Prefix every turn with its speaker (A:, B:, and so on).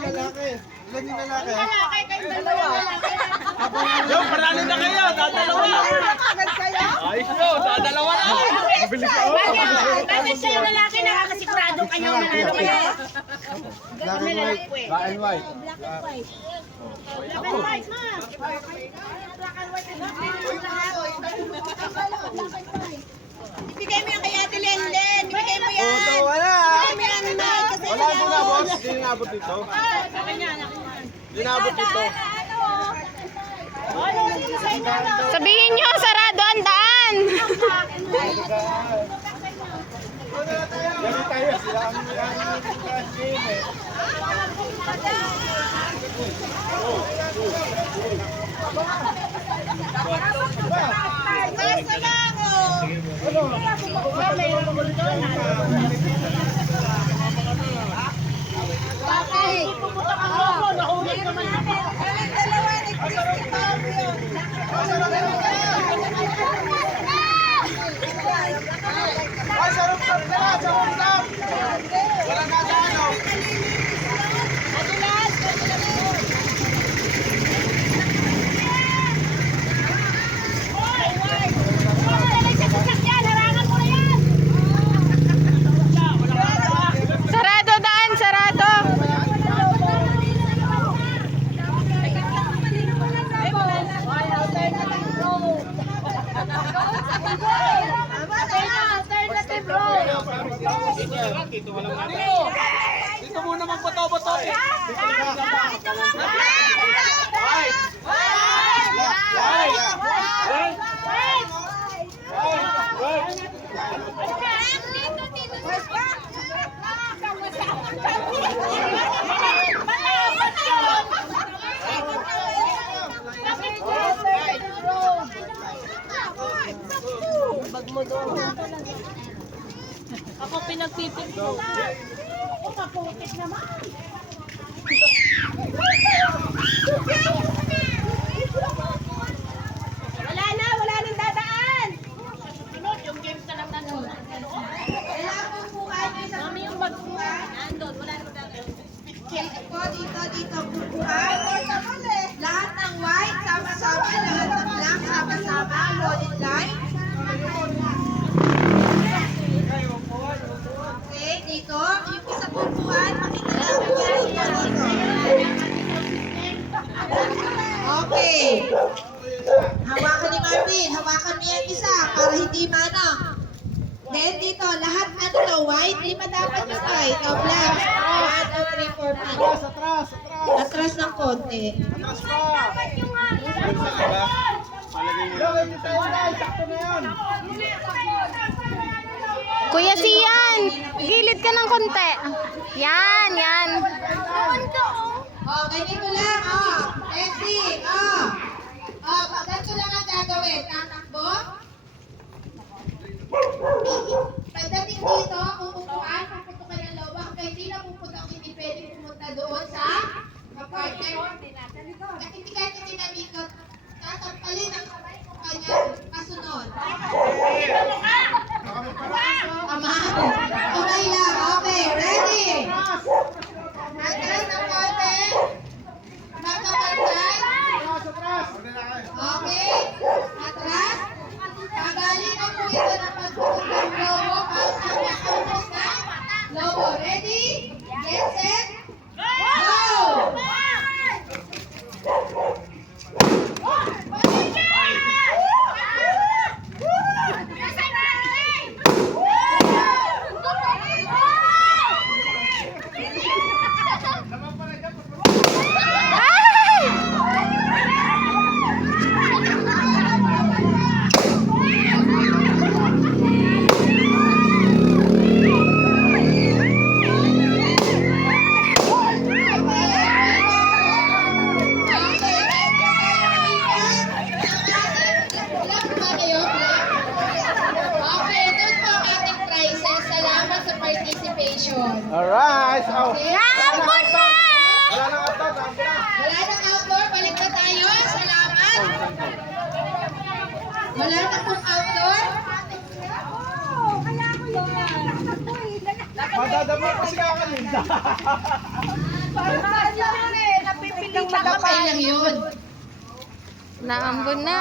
A: lalaki. Ilan yung lalaki?
B: Lalaki kayo dalawa.
C: Yo, paralo na kayo. Dadalawa.
B: Agad kayo?
C: Ayos nyo, dadalawa lang. Mabilis ako.
B: Bakit? Kayo lalaki nakakasigurado kayo manalo kayo?
A: Black and white. Black and white.
B: Black and white, ma. Black and white. Ibigay mo yan kay Ate Lenlen. Ibigay mo yan.
A: Puto, wala.
B: Ibigay mo yan, ma. Kasi
A: Wala din Hindi nabot dito.
B: Sa kanya, kanya.
A: Hindi nabot dito.
D: Sabihin nyo, sarado ang daan.
A: Dali tayo. Sila ang game eh.
B: Basta lang, oh. Bakit? Nahulog naman ako. Kailan dalawa, nag-festival yun.
A: Ay, sa rooftop na lang. Sa rooftop. Wala na sa ano.
D: Sarado daan, sarado.
C: Dito muna magbato-bato.
B: Ako pinagpipit ko. Ako maputik naman. Wala na, wala nang dadaan. Sunod, yung games na lang nanood. Kailangan po kayo sa Mami yung magbuhan. Nandun, wala nang dadaan.
E: Dito, dito, dito, bubuhay. Lahat ng white, sama-sama. Lahat ng black, sama-sama. Loaded line. Okay, dito. Yung isa bubuhan, makita lang po dito, dito. Okay. Hawakan ni Marvin. Hawakan mo yung isa para hindi mano. Then dito, lahat ano to, white? Lima dapat yung white. O black. One, two, three, four, five.
A: Atras, atras, atras.
E: Ng konti.
A: Atras pa. Lang yung.
D: Kuya Sian, konti. Yan, yan.
E: Oh, ganito lang, oh. Ready, oh. Oh, ganito lang ang gagawin. Tatakbo. Pagdating dito, pupukuan, puputukan ng lawak, kaya hindi na puputang hindi pwede pumunta doon sa partner. At hindi kahit hindi namikot, tatampalin ang kamay kanya kasunod.
A: Alright. Oh.
E: Okay?
D: Naambon na!
A: Wala nang na.
E: Wala nang outdoor, balik na tayo. Salamat. Wala na pong outdoor.
A: Madadama kasi kakalinda.
E: Parang lang yun.
D: Naambon na.